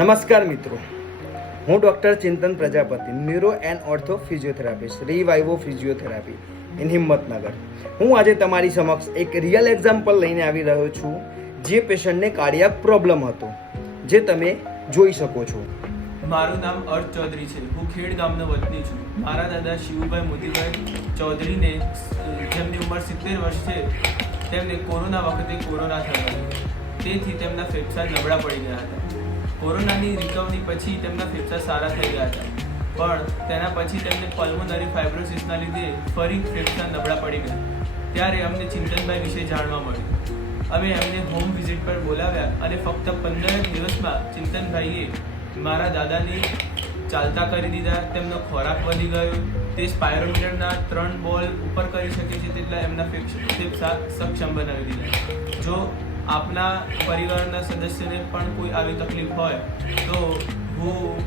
નમસ્કાર મિત્રો, હું doctor Chintan Prajapati, neuro and ortho physiotherapist, Revivo physiotherapy in Himmatnagar. હું આજે તમારી સમક્ષ એક રિયલ એક્ઝામ્પલ લઈને આવી રહ્યો છું, જે પેશન્ટને કાર્ડિયાક પ્રોબ્લેમ હતો, જે તમે જોઈ શકો છો. મારું નામ અર્થ ચૌધરી છે. હું ખેડ ગામનો વતની છું. મારા દાદા શિવભાઈ મોતીભાઈ ચૌધરીને, જેમની ઉંમર 70 વર્ષ છે, તેમને કોરોના વખતે કોરોના થયો, તેથી તેમના ફેફસા નબળા પડી ગયા હતા. કોરોનાની રિકવરી પછી તેમના ફેફસા સારા થઈ ગયા હતા, પણ તેના પછી તેમને પલ્મોનરી ફાઇબ્રોસિસના લીધે ફરી ફેફસા નબળા પડી ગયા. ત્યારે અમને ચિંતનભાઈ વિશે જાણવા મળ્યું. અમે એમને હોમ વિઝિટ પર બોલાવ્યા અને ફક્ત 15 દિવસમાં ચિંતનભાઈએ મારા દાદાને ચાલતા કરી દીધા. તેમનો ખોરાક વધી ગયો. તે સ્પાયરોમીટરના 3 બોલ ઉપર કરી શકે છે તેટલા એમના ફેફસા સક્ષમ બનાવી દીધા. જો આપના પરિવારના સદસ્યને પણ કોઈ આવી તકલીફ હોય તો હું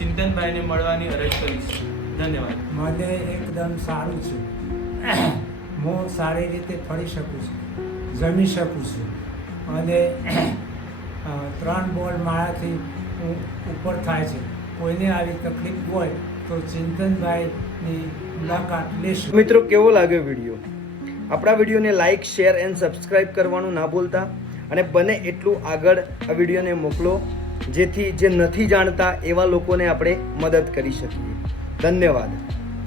ચિંતનભાઈને મળવાની અરજ કરીશ. ધન્યવાદ. મને એકદમ સારું છે. હું સારી રીતે ફરી શકું છું, જમી શકું છું અને 3 બોલ મારાથી ઉપર થાય છે. કોઈને આવી તકલીફ હોય તો ચિંતનભાઈની મુલાકાત લેશું. મિત્રો, કેવો લાગ્યો વિડીયો? આપણા વિડીયોને લાઇક, શેર એન્ડ સબસ્ક્રાઇબ કરવાનું ના ભૂલતા, અને બને એટલું આગળ આ વિડીયોને મોકલો, જેથી જે નથી જાણતા એવા લોકોને આપણે મદદ કરી શકીએ. ધન્યવાદ.